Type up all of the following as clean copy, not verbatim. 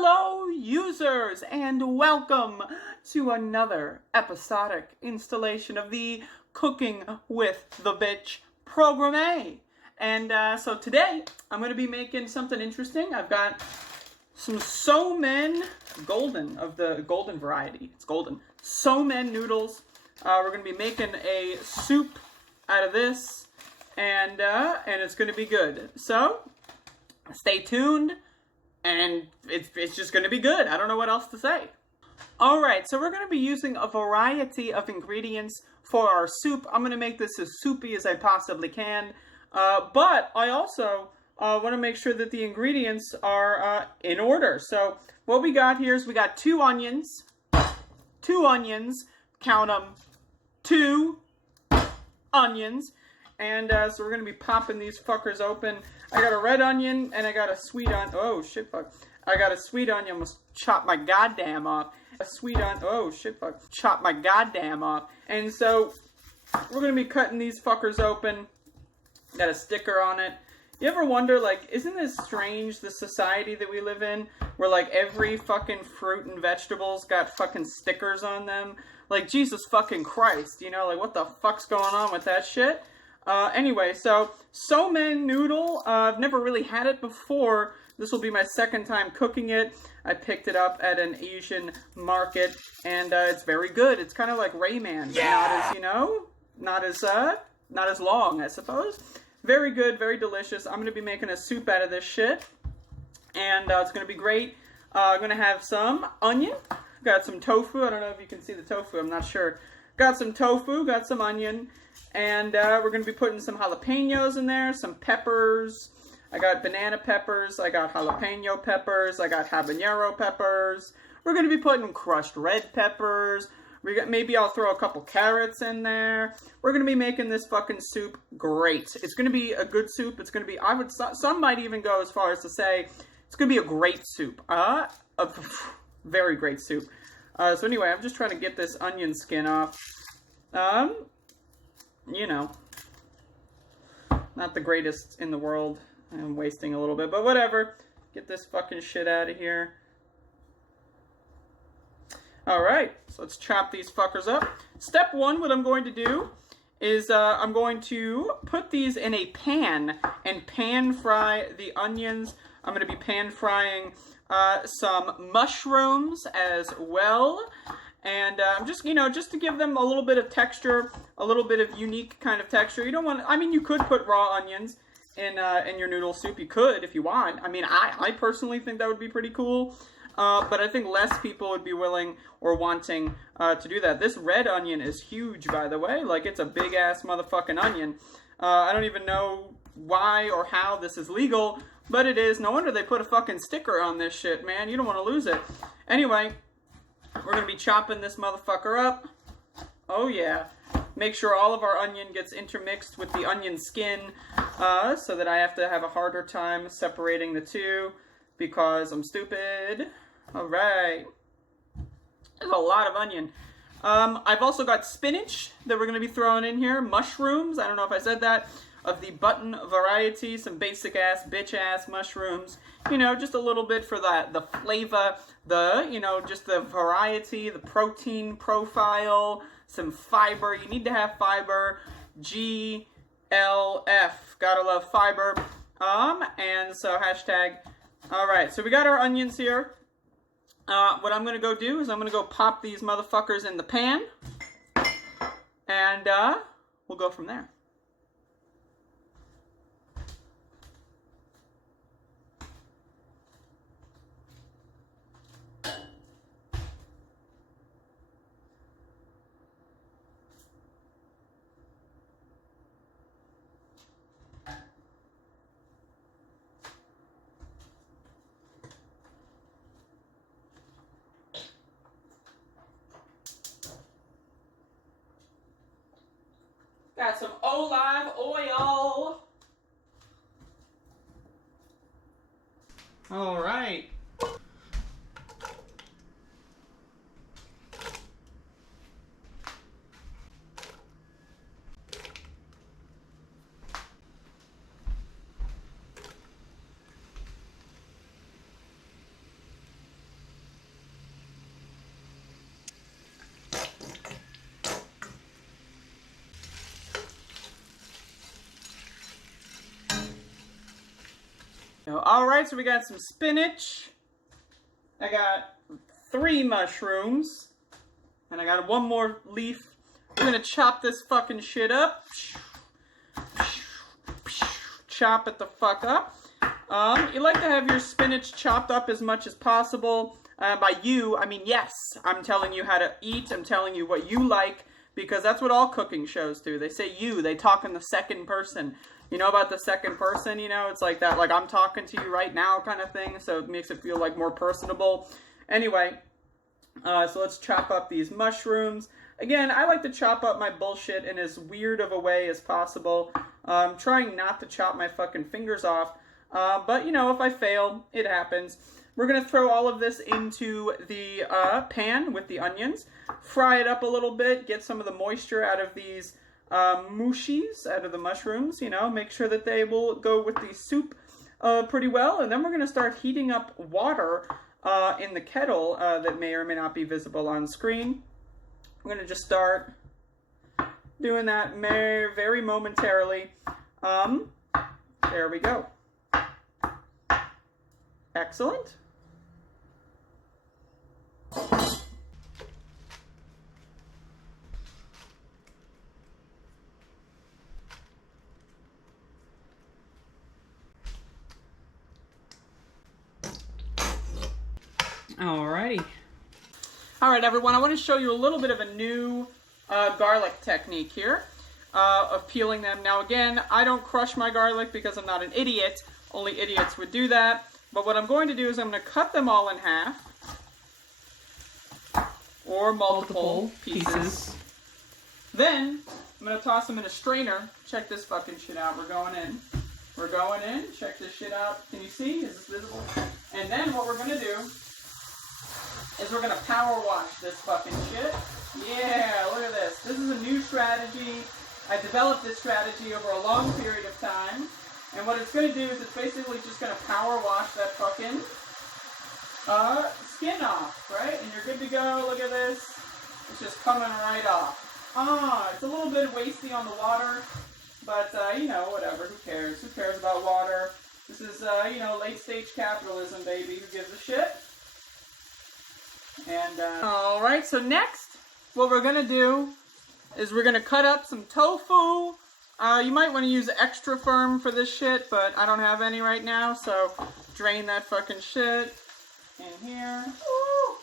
Hello, users, and welcome to another episodic installation of the Cooking with the Bitch Program A. And so today, I'm going to be making something interesting. I've got some Somen golden, of the golden variety. It's golden. Somen noodles. We're going to be making a soup out of this, and it's going to be good. So, stay tuned. And it's just going to be good. I don't know what else to say. Alright, so we're going to be using a variety of ingredients for our soup. I'm going to make this as soupy as I possibly can. But I also want to make sure that the ingredients are in order. So what we got here is we got two onions, count them, 2 onions. And so we're going to be popping these fuckers open. I got a red onion and I got a sweet onion. Oh, shit, fuck. I got a sweet onion. Almost chopped my goddamn off. A sweet onion. Oh, shit, fuck. Chopped my goddamn off. And so we're going to be cutting these fuckers open. Got a sticker on it. You ever wonder, like, isn't this strange, the society that we live in? Where, like, every fucking fruit and vegetables got fucking stickers on them? Like, Jesus fucking Christ. You know, like, what the fuck's going on with that shit? Anyway, so Somen noodle, I've never really had it before. This will be my second time cooking it. I picked it up at an Asian market, and it's very good. It's kind of like Rayman. Yeah! Not as, you know, not as long, I suppose. Very good, very delicious. I'm going to be making a soup out of this shit, and it's going to be great. I'm going to have some onion. Got some tofu. I don't know if you can see the tofu. I'm not sure. Got some tofu, got some onion. And we're going to be putting some jalapenos in there, some peppers. I got banana peppers, I got jalapeno peppers, I got habanero peppers. We're going to be putting crushed red peppers. Maybe I'll throw a couple carrots in there. We're going to be making this fucking soup great. It's going to be a good soup. It's going to be, some might even go as far as to say, it's going to be a great soup. A very great soup. So anyway, I'm just trying to get this onion skin off. You know, not the greatest in the world. I'm wasting a little bit, but whatever. Get this fucking shit out of here. Alright, so let's chop these fuckers up. Step 1, what I'm going to do is I'm going to put these in a pan and pan fry the onions. I'm going to be pan frying some mushrooms as well. And just, you know, just to give them a little bit of texture, a little bit of unique kind of texture. You don't want, I mean, you could put raw onions in your noodle soup. You could if you want. I mean, I personally think that would be pretty cool. But I think less people would be willing or wanting to do that. This red onion is huge, by the way. Like, it's a big-ass motherfucking onion. I don't even know why or how this is legal, but it is. No wonder they put a fucking sticker on this shit, man. You don't want to lose it. Anyway, we're going to be chopping this motherfucker up. Oh, yeah. Make sure all of our onion gets intermixed with the onion skin so that I have to have a harder time separating the two because I'm stupid. All right. There's a lot of onion. I've also got spinach that we're going to be throwing in here. Mushrooms. I don't know if I said that. Of the button variety. Some basic-ass, bitch-ass mushrooms. You know, just a little bit for the flavor, you know, just the variety, the protein profile, some fiber. You need to have fiber. GLF. Gotta love fiber. And so hashtag. Alright, so we got our onions here. What I'm gonna go do is I'm gonna go pop these motherfuckers in the pan. And, we'll go from there. Got some olive oil. All right. Alright, so we got some spinach. I got 3 mushrooms. And I got 1 more leaf. I'm gonna chop this fucking shit up. Chop it the fuck up. You like to have your spinach chopped up as much as possible. By you, I mean yes. I'm telling you how to eat. I'm telling you what you like. Because that's what all cooking shows do. They say you. They talk in the second person. You know about the second person, you know? It's like that, like I'm talking to you right now kind of thing. So it makes it feel like more personable. Anyway, so let's chop up these mushrooms. Again, I like to chop up my bullshit in as weird of a way as possible. I'm trying not to chop my fucking fingers off. But, you know, if I fail, it happens. We're going to throw all of this into the pan with the onions. Fry it up a little bit. Get some of the moisture out of these mushies, out of the mushrooms. You know, make sure that they will go with the soup pretty well. And then we're going to start heating up water in the kettle that may or may not be visible on screen. We're going to just start doing that very momentarily. There we go. Excellent. Alrighty. Alright everyone, I want to show you a little bit of a new garlic technique here of peeling them. Now again, I don't crush my garlic because I'm not an idiot. Only idiots would do that. But what I'm going to do is I'm going to cut them all in half. Or multiple pieces. Then, I'm going to toss them in a strainer. Check this fucking shit out. We're going in. We're going in. Check this shit out. Can you see? Is this visible? And then what we're going to do is we're going to power wash this fucking shit. Yeah, look at this. This is a new strategy. I developed this strategy over a long period of time. And what it's going to do is it's basically just going to power wash that fucking skin off, right? And you're good to go. Look at this. It's just coming right off. It's a little bit wasty on the water, but, you know, whatever. Who cares? Who cares about water? This is, you know, late-stage capitalism, baby. Who gives a shit? And, alright, so next, what we're going to do is we're going to cut up some tofu. You might want to use extra firm for this shit, but I don't have any right now, so drain that fucking shit in here. Woo!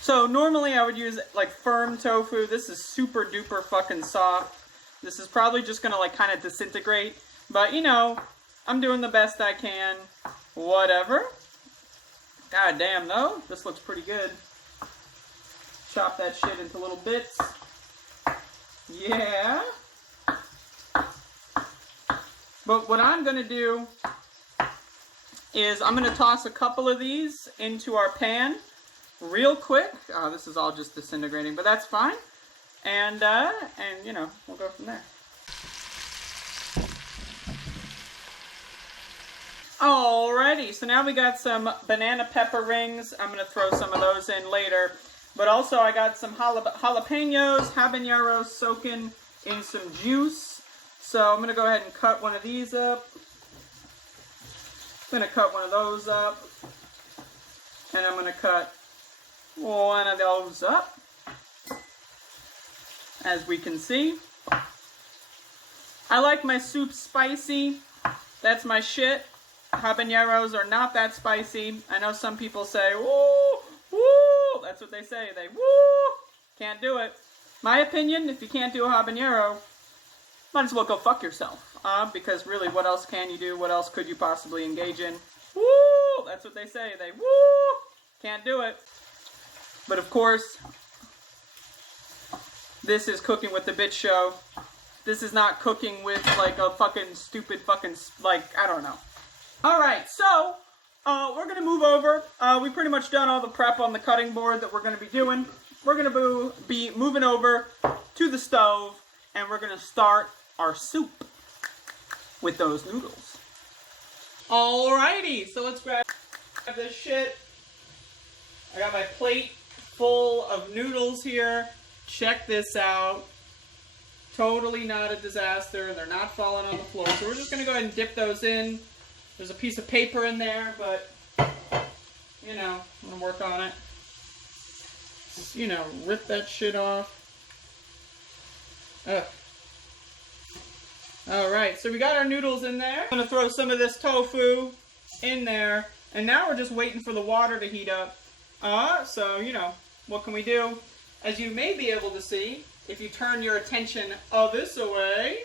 So normally I would use like firm tofu. This is super duper fucking soft. This is probably just gonna like kind of disintegrate, but you know, I'm doing the best I can. Whatever. God damn though, this looks pretty good. Chop that shit into little bits. Yeah. But what I'm going to do is I'm going to toss a couple of these into our pan real quick. Oh, this is all just disintegrating, but that's fine. And you know, we'll go from there. Alrighty, so now we got some banana pepper rings. I'm going to throw some of those in later. But also I got some jalapenos, habaneros soaking in some juice. So I'm going to go ahead and cut one of these up. I'm going to cut one of those up. And I'm going to cut one of those up. As we can see. I like my soup spicy. That's my shit. Habaneros are not that spicy. I know some people say, woo, woo. That's what they say. They, woo. Can't do it. My opinion, if you can't do a habanero, might as well go fuck yourself. Because really, what else can you do? What else could you possibly engage in? Woo. That's what they say. They, woo. Can't do it. But of course, this is Cooking with the Bitch Show. This is not cooking with, like, a fucking stupid fucking, like, I don't know. Alright, so, we're going to move over. We've pretty much done all the prep on the cutting board that we're going to be doing. We're going to be moving over to the stove, and we're going to start our soup with those noodles. Alrighty, so let's grab this shit. I got my plate full of noodles here. Check this out. Totally not a disaster. They're not falling on the floor. So we're just going to go ahead and dip those in. There's a piece of paper in there, but, you know, I'm going to work on it. Just, you know, rip that shit off. Ugh. Alright, so we got our noodles in there. I'm going to throw some of this tofu in there. And now we're just waiting for the water to heat up. So, you know, what can we do? As you may be able to see, if you turn your attention this way,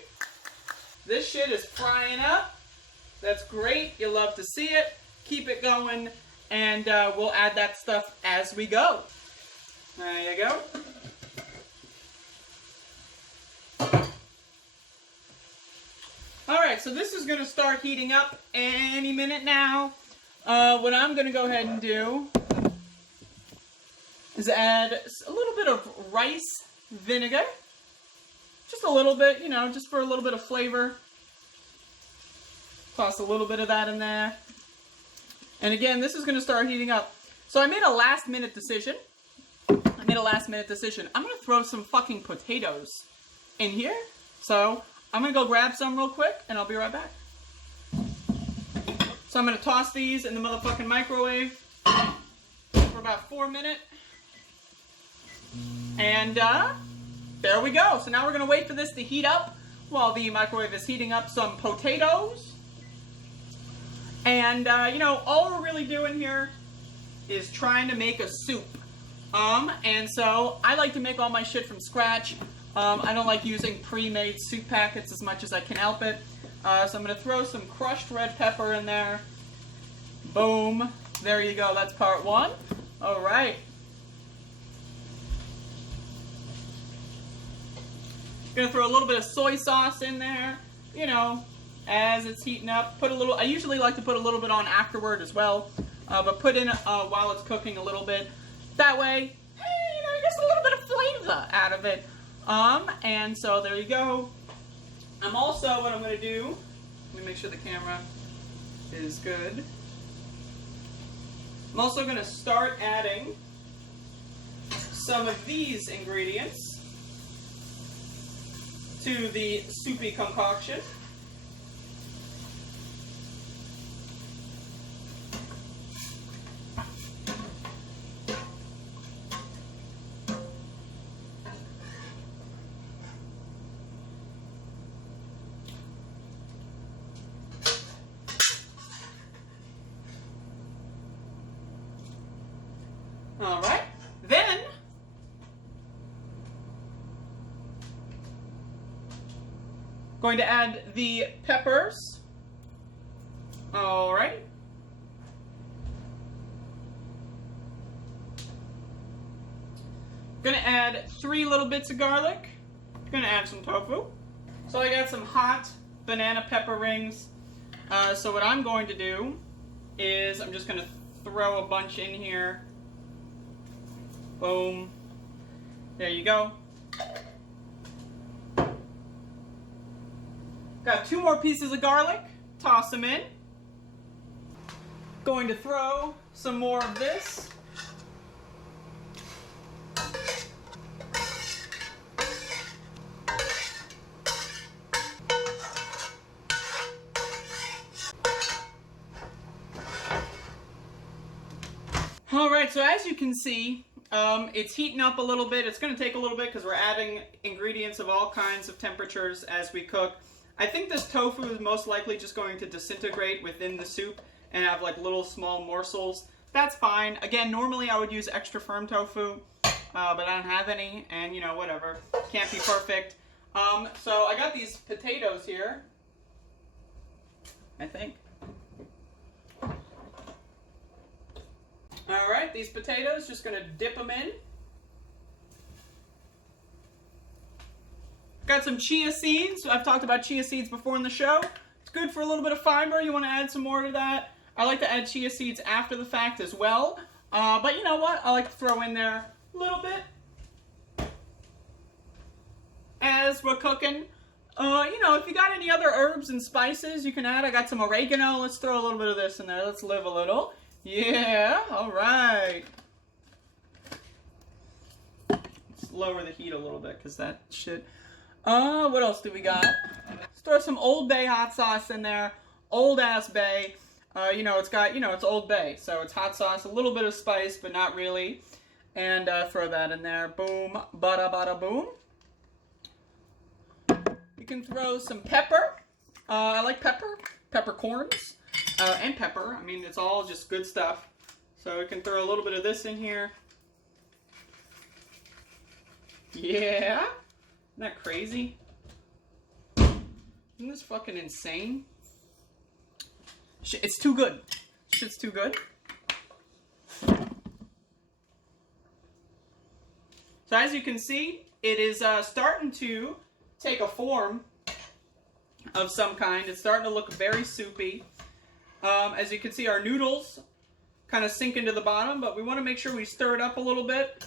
this shit is frying up. That's great. You love to see it. Keep it going. And we'll add that stuff as we go. There you go. Alright, so this is going to start heating up any minute now. What I'm going to go ahead and do is add a little bit of rice vinegar. Just a little bit, you know, just for a little bit of flavor. Toss a little bit of that in there. And again, this is going to start heating up. So I made a last-minute decision. I'm going to throw some fucking potatoes in here. So I'm going to go grab some real quick, and I'll be right back. So I'm going to toss these in the motherfucking microwave for about 4 minutes. And there we go. So now we're going to wait for this to heat up while the microwave is heating up some potatoes. And, you know, all we're really doing here is trying to make a soup. And so I like to make all my shit from scratch. I don't like using pre-made soup packets as much as I can help it. So I'm going to throw some crushed red pepper in there. Boom. There you go. That's part one. All right. Going to throw a little bit of soy sauce in there. You know, as it's heating up. Put a little. I usually like to put a little bit on afterward as well. But put in while it's cooking a little bit. That way, you know, you get a little bit of flavor out of it. And so there you go. I'm also, what I'm going to do, let me make sure the camera is good. I'm also going to start adding some of these ingredients to the soupy concoction. Alright, then going to add the peppers. Alright. Gonna add 3 little bits of garlic. Gonna add some tofu. So I got some hot banana pepper rings. So what I'm going to do is I'm just gonna throw a bunch in here. Boom. There you go. Got 2 more pieces of garlic. Toss them in. Going to throw some more of this. Alright, so as you can see, it's heating up a little bit. It's going to take a little bit because we're adding ingredients of all kinds of temperatures as we cook. I think this tofu is most likely just going to disintegrate within the soup and have like little small morsels. That's fine. Again, normally I would use extra firm tofu, but I don't have any, and you know, whatever. Can't be perfect. So I got these potatoes here, I think. Alright, these potatoes, just going to dip them in. Got some chia seeds. I've talked about chia seeds before in the show. It's good for a little bit of fiber. You want to add some more to that. I like to add chia seeds after the fact as well. But you know what? I like to throw in there a little bit as we're cooking. You know, if you got any other herbs and spices you can add. I got some oregano. Let's throw a little bit of this in there. Let's live a little. Yeah, alright. Let's lower the heat a little bit because that shit. What else do we got? Let's throw some Old Bay hot sauce in there. Old ass Bay. You know, it's got, you know, it's Old Bay. So it's hot sauce, a little bit of spice, but not really. And throw that in there. Boom. Bada bada boom. You can throw some pepper. I like pepper. Peppercorns. And pepper. I mean, it's all just good stuff. So we can throw a little bit of this in here. Yeah. Isn't that crazy? Isn't this fucking insane? It's too good. Shit's too good. So as you can see, it is starting to take a form of some kind. It's starting to look very soupy. As you can see, our noodles kind of sink into the bottom, but we want to make sure we stir it up a little bit.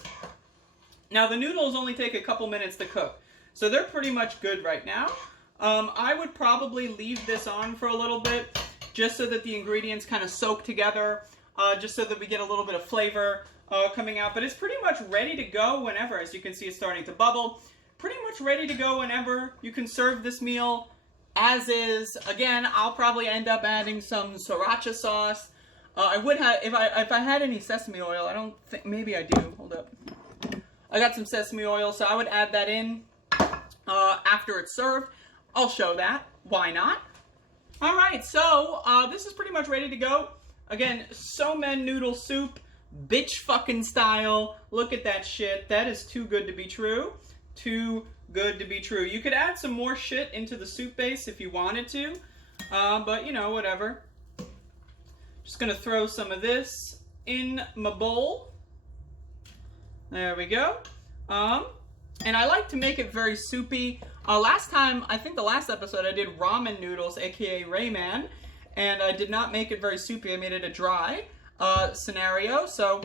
Now, the noodles only take a couple minutes to cook, so they're pretty much good right now. I would probably leave this on for a little bit, just so that the ingredients kind of soak together, just so that we get a little bit of flavor coming out. But it's pretty much ready to go whenever. As you can see, it's starting to bubble. Pretty much ready to go whenever. You can serve this meal as is. Again, I'll probably end up adding some sriracha sauce. I would have, if I had any sesame oil. I don't think, maybe I do. Hold up. I got some sesame oil, so I would add that in after it's served. I'll show that. Why not? All right, so this is pretty much ready to go. Again, Somen noodle soup, bitch fucking style. Look at that shit. That is too good to be true. Too good to be true. You could add some more shit into the soup base if you wanted to, but you know, whatever. Just gonna throw some of this in my bowl. There we go. And I like to make it very soupy. Last time, I think the last episode, I did ramen noodles, aka Rayman, and I did not make it very soupy. I made it a dry scenario. So,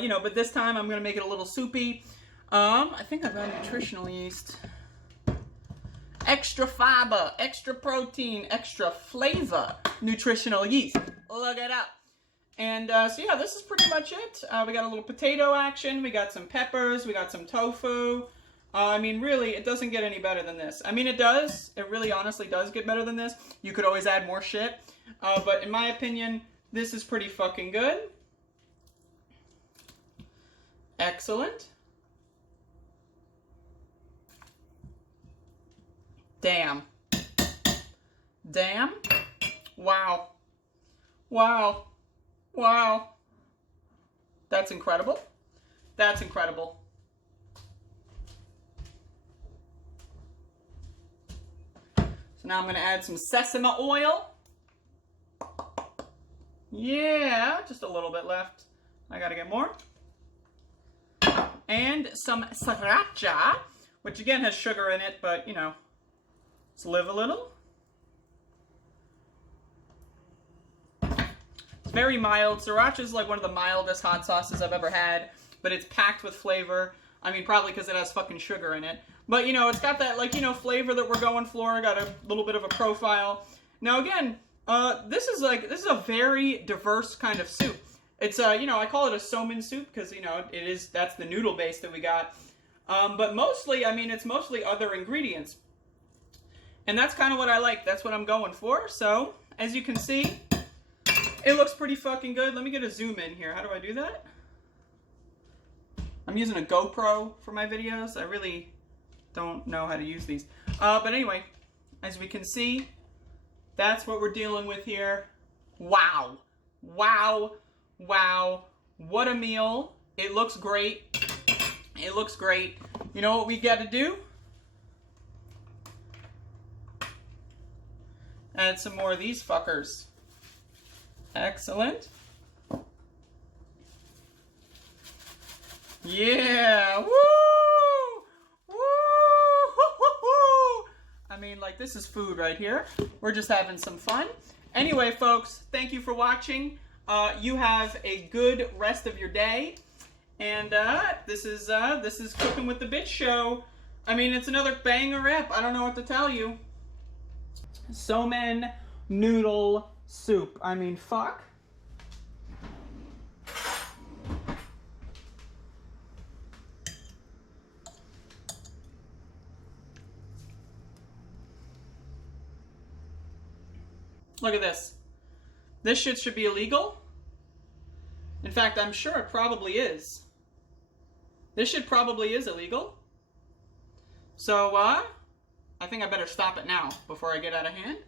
you know, but this time I'm gonna make it a little soupy. I think I've got nutritional yeast. Extra fiber, extra protein, extra flavor, nutritional yeast. Look it up. And so yeah, this is pretty much it. We got a little potato action. We got some peppers. We got some tofu. I mean, really, it doesn't get any better than this. I mean, it does. It really honestly does get better than this. You could always add more shit. But in my opinion, this is pretty fucking good. Excellent. Damn. Damn. Wow. Wow. Wow. That's incredible. That's incredible. So now I'm going to add some sesame oil. Yeah, just a little bit left. I got to get more. And some sriracha, which again has sugar in it, but you know, let's live a little. Very mild. Sriracha is like one of the mildest hot sauces I've ever had, but it's packed with flavor. I mean, probably because it has fucking sugar in it. But, you know, it's got that, like, you know, flavor that we're going for. Got a little bit of a profile. Now, again, this is a very diverse kind of soup. It's, you know, I call it a Somen soup because, you know, that's the noodle base that we got. But mostly, I mean, it's mostly other ingredients. And that's kind of what I like. That's what I'm going for. So, as you can see, it looks pretty fucking good. Let me get a zoom in here. How do I do that? I'm using a GoPro for my videos. I really don't know how to use these. But anyway, as we can see, that's what we're dealing with here. Wow. Wow. Wow. What a meal. It looks great. It looks great. You know what we got to do? Add some more of these fuckers. Excellent. Yeah. Woo! Woo! I mean, like, this is food right here. We're just having some fun. Anyway, folks, thank you for watching. You have a good rest of your day. And this is Cooking with the Bitch Show. I mean, it's another banger rep. I don't know what to tell you. Somen noodle soup. I mean, fuck. Look at this. This shit should be illegal. In fact, I'm sure it probably is. This shit probably is illegal. So, I think I better stop it now before I get out of hand.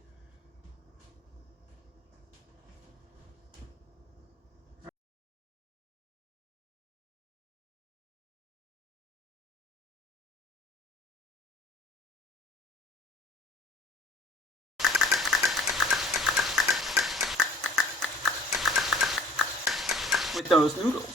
With those noodles.